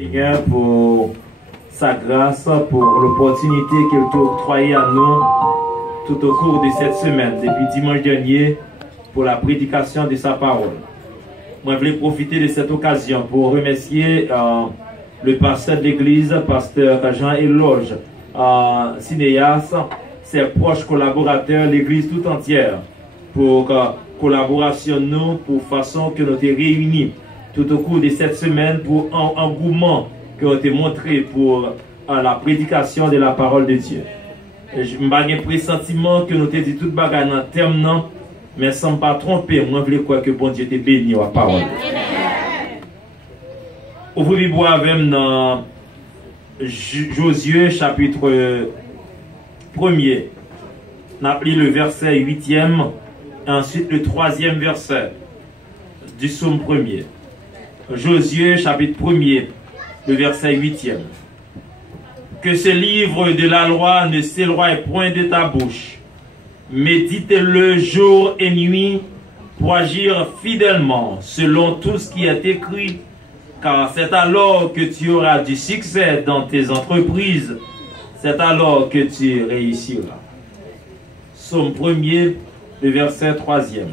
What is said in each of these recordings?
Seigneur, pour sa grâce, pour l'opportunité qu'il t'a octroyée à nous tout au cours de cette semaine, depuis dimanche dernier, pour la prédication de sa parole. Moi, je voulais profiter de cette occasion pour remercier le pasteur de l'église, pasteur Jean-Éloge Sinéas, ses proches collaborateurs, l'église tout entière, pour collaboration nous, pour façon que nous sommes réunis tout au cours de cette semaine pour un engouement qui a été montré pour la prédication de la parole de Dieu. Je n'ai pas un pressentiment que nous avons dit tout bagage dans le terme, non, mais sans pas tromper, moi je veux croire que bon Dieu te béni à la parole. Ouvrez Bible avec dans Josué chapitre 1er. On a pris le verset 8e, et ensuite le 3e verset du psaume 1er. Josué chapitre 1er, le verset 8e. Que ce livre de la loi ne s'éloigne point de ta bouche. Médite-le jour et nuit pour agir fidèlement selon tout ce qui est écrit, car c'est alors que tu auras du succès dans tes entreprises, c'est alors que tu réussiras. Psaume 1er, le verset 3e.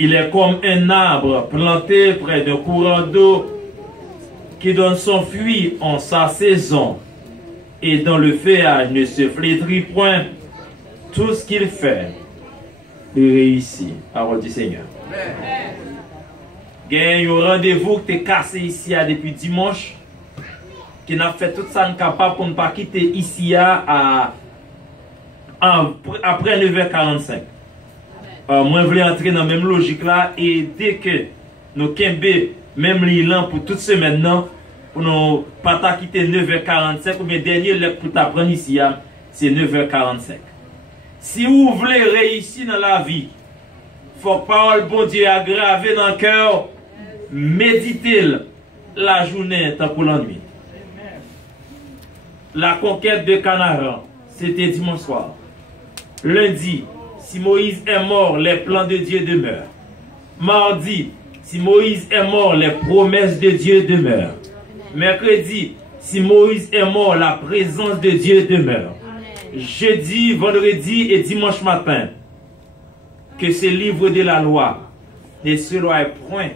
Il est comme un arbre planté près d'un courant d'eau qui donne son fruit en sa saison et dont le feuillage ne se flétrit point. Tout ce qu'il fait, il réussit. Parole du Seigneur. Il y a un rendez-vous que tu es cassé ici depuis dimanche, qui n'a fait tout ça capable pour ne pas quitter ici après 9h45. Moi, je voulais entrer dans la même logique là et dès que nous kembe même l'élan pour toute semaine, pour ne pas quitter 9h45 ou bien dernier pour t'apprendre ici, c'est 9h45. Si vous voulez réussir dans la vie, il faut que parole bon Dieu aggravé dans le cœur, méditez la journée tant pour la nuit. La conquête de Canaan, c'était dimanche soir. Lundi, si Moïse est mort, les plans de Dieu demeurent. Mardi, si Moïse est mort, les promesses de Dieu demeurent. Mercredi, si Moïse est mort, la présence de Dieu demeure. Jeudi, vendredi et dimanche matin, que ce livre de la loi ne s'éloigne point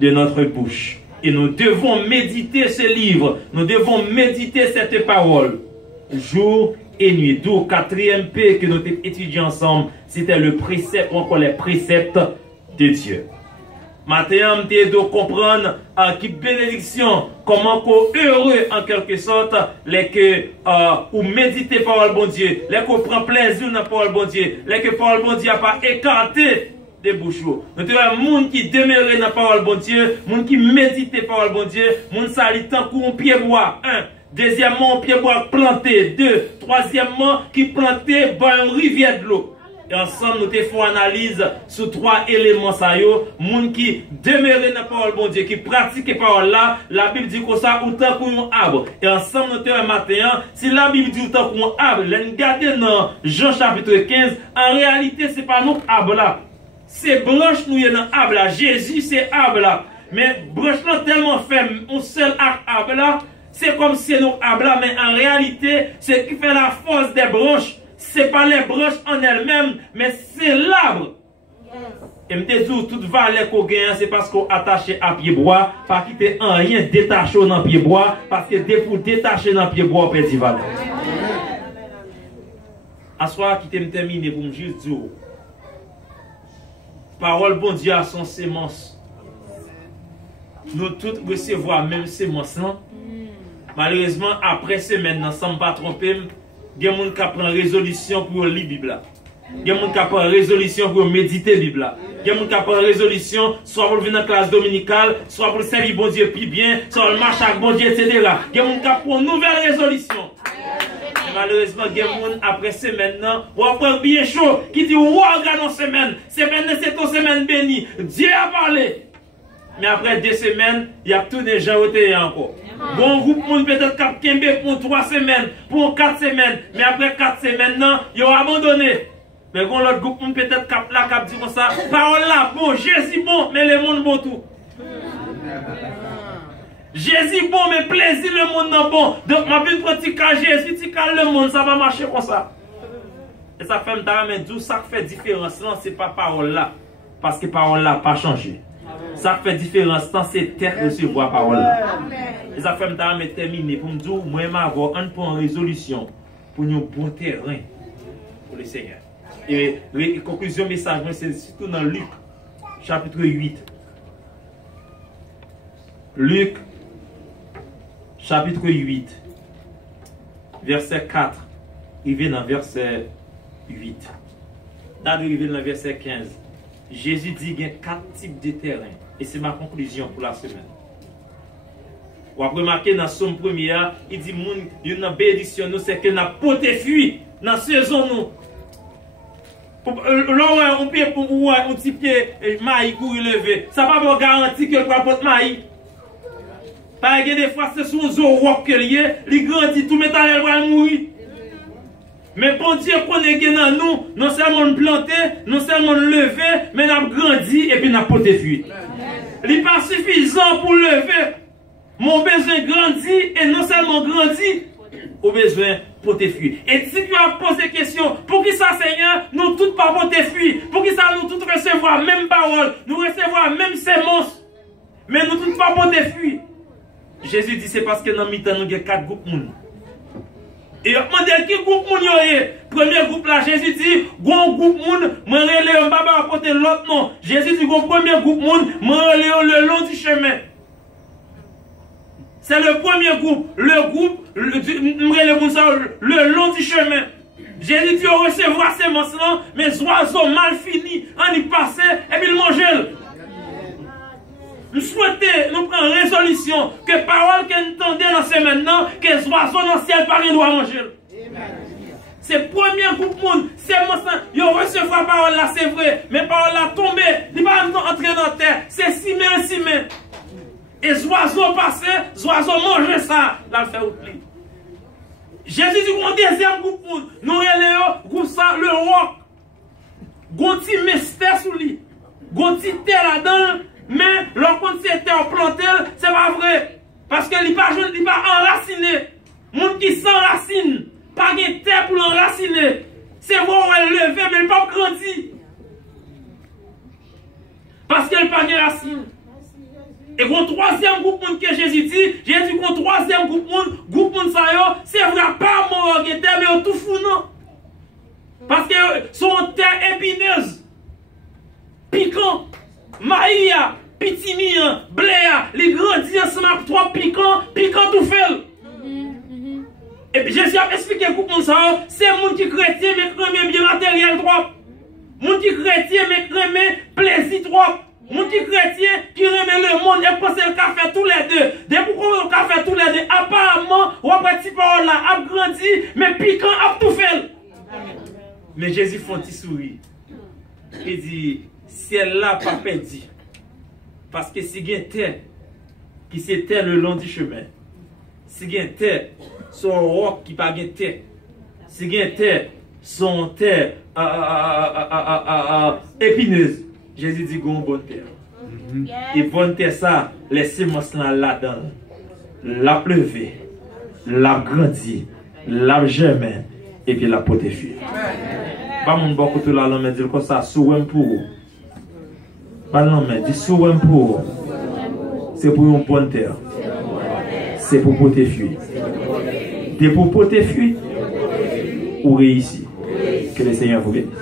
de notre bouche. Et nous devons méditer ce livre, nous devons méditer cette parole, jour et nuit. D'où quatrième P que nous étudions ensemble, c'était le précepte, ou encore les préceptes de Dieu. Maintenant, nous devons comprendre qui bénédiction, comment qu'on heureux en quelque sorte, les que ou méditer parole bon Dieu, les qu'on prend plaisir dans parole bon Dieu, les que parole bon Dieu n'a pas écarté des bouchons. Nous devons monde qui demeure dans la parole bon Dieu, monde qui médite parole bon Dieu, monde sali tant qu'on pied bois. Un. Deuxièmement, un pied bois planté. Deux. Troisièmement, qui planté dans une rivière de l'eau. Et ensemble, nous te faisons analyse sur trois éléments ça yo, monde qui demeure dans la parole bon Dieu, qui pratique la parole là, la Bible dit que ça autant qu'un arbre. Et ensemble, nous te matin, si la Bible dit autant qu'un arbre, l'en garder dans Jean chapitre 15, en réalité, c'est pas notre arbre là. C'est branche nous dans l'arbre là. Jésus c'est arbre là. Mais branche là tellement ferme, un seul arbre là, c'est comme si c'est notre arbre là, mais en réalité, ce qui fait la force des branches, c'est pas les branches en elles-mêmes, mais c'est l'arbre. Et me dis toute valeur qu'on gagne, c'est parce qu'on attaché à pied bois, pas quitter un rien détaché dans pied bois, parce que dès pour détacher dans pied bois, on perd valeur. À soir qui t'aime terminer pour me juste dire, parole bon Dieu a son sémence. Nous tous recevons même sémence. Malheureusement, après semaine, nous ne sommes pas trompés. Il y a des gens qui prennent résolution pour lire la Bible. Il y a des gens qui prennent résolution pour méditer la Bible. Il y a des gens qui prennent résolution soit pour venir dans la classe dominicale, soit pour servir bon Dieu plus bien, soit pour marcher avec bon Dieu, etc. Il y a des gens qui prennent une nouvelle résolution. Malheureusement, il y a des gens après semaine, ou après bien chaud, qui dit, regarde nos semaines, c'est ton semaine bénie. Dieu a parlé. Mais après 2 semaines, il y a tout déjà ôté encore. Bon groupe peut-être Kembe pour 3 semaines, pour 4 semaines. Mais après 4 semaines, ils ont abandonné. Mais quand l'autre groupe, peut-être cap là, cap dit comme ça, parole là, bon, Jésus bon, mais le monde bon tout. Jésus bon, mais plaisir le monde non bon. Donc, ma vie pratique à Jésus, tu calmes le monde, ça va marcher comme ça. Et ça fait mais d'où ça fait différence, non, c'est pas parole là. Parce que parole là n'a pas changé. Ça fait différence, c'est terre recevoir parole là. Et ça fait mais terminer pour me dire, moi, avoir un point de résolution pour nous bon terrain pour le Seigneur. Et la conclusion message, c'est surtout dans Luc, chapitre 8. Luc, chapitre 8, verset 4. Il vient dans verset 8. D'arriver dans verset 15. Jésus dit qu'il y a 4 types de terrain. Et c'est ma conclusion pour la semaine. Vous avez remarqué dans son premier, il dit il y a une bénédiction, c'est que nous avons porté fuit dans la saison. Là, on peut pour un petit pied, maïs courir lever. Ça ne va pas garantir que le porte maïs. Par exemple, des fois, c'est sur un rock que il grandit, tout métal va mourir. Mais bon Dieu connaît que dans nous, non seulement planter, non seulement lever, mais nous avons grandi et puis nous avons porté fuite. Il n'est pas suffisant pour lever. Mon besoin grandit et non seulement grandit, au besoin porter fuite. Et si tu as posé question, pour qui ça Seigneur, nous tous pas porter fuite, pour qui ça nous tous recevoir même parole, nous recevoir même sémence, mais nous tous pas porter fuite. Jésus dit c'est parce que dans le temps nous avons 4 groupes. Et on demande qui groupe moun yo est. Premier groupe là, Jésus dit, gon groupe moun, moi relé on pas apporter l'autre non. Jésus dit gon premier groupe moun, moi relé le long du chemin. C'est le premier groupe, le groupe le long du chemin. Jésus dit on recevoir ces semences là, mais oiseaux mal finis, on y passer et puis le manger. Nous souhaitons, nous prendre résolution que parole que nous entendons dans ce maintenant, que les oiseaux dans le ciel par les doigts manger. C'est le premier groupe monde, c'est moi ça, ils recevoir parole là, c'est vrai, mais parole là tombée, il va entrer dans la terre, c'est 6 mains. Et les oiseaux passent, les oiseaux mangent ça, là le fait oubli. Jésus dit qu'on deuxième groupe monde, nous relèvons, groupe ça, le roc, gonti mystère sous lui, gonti terre là-dedans. Mais lorsqu'on s'est planté, c'est pas vrai. Parce que il pas enraciné. Moun qui s'enracine, pas de terre pour l'enraciner. C'est bon, on est levé, mais il pas grandi. Parce qu'il pas de racine. Et le troisième groupe que Jésus dit, qu'on troisième groupe ça c'est vrai, pas mort, mais tout fou non. Parce que son terre épineuse, piquant. Maïa, Pitimia, Bléa, les grandis ensemble, 3 piquants tout fait. Et puis Jésus a expliqué pour ça, c'est les gens qui chrétien mais crème bien matériel trop. Les gens qui chrétien mais crème plaisir trop. Les gens qui chrétien qui remet le monde et penser le café tous les deux. Depuis qu'on le café tous les deux, apparemment, on va petit parole là, a grandi, mais piquant a tout fait. Mais Jésus fait un petit sourire. Il dit, ciel là pas perdu. Parce que si il y a une terre qui s'éteint le long du chemin, si il y a une terre, son roc qui pas de terre, si il y a une terre, son terre épineuse, Jésus dit qu'on bonne terre. Et bonne terre ça, les semences là-dedans, la pleuvé, la grandi, la germain, et puis la portée fuir. Pas mon bon côté là, mais dire comme ça, souvent pour. Pas non, mais dis souvent pour. C'est pour une bonne terre. C'est pour porter fuir. C'est pour porter fuir ou réussir. Que le Seigneur vous bénisse.